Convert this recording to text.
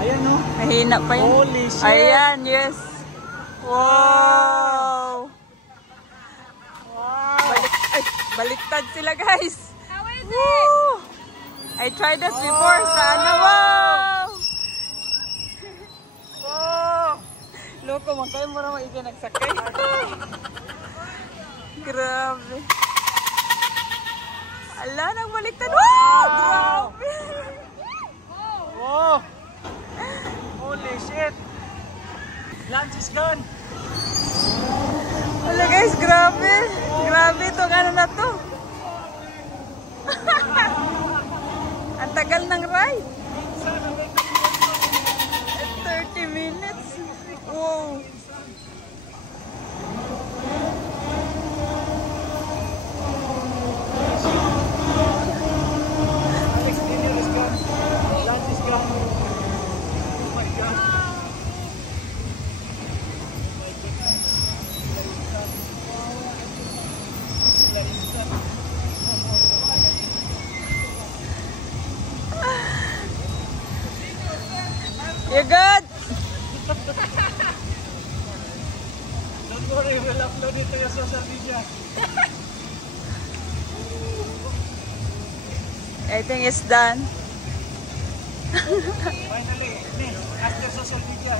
Ayan no. Mahina pa yun. Holy shit. Ayan, yes. Wow. Wow. Ay, baliktad sila guys. How is Woo! I tried that before sa ano. Wow! Wow. Loko, magkaya mo naman isa nagsakay. Grabe. Ala, nang baliktad. Wow! Grabe. Wow. Holy shit. Lunch is gone. Ala guys, grabe. Grabe itong ano na to. Ang tagal ng ride. 30 minutes. Wow. Next dinner is gone. Lunch is gone. Oh my God. You good? Don't worry, we'll upload it to your social media. I think it's done. Finally, after social media,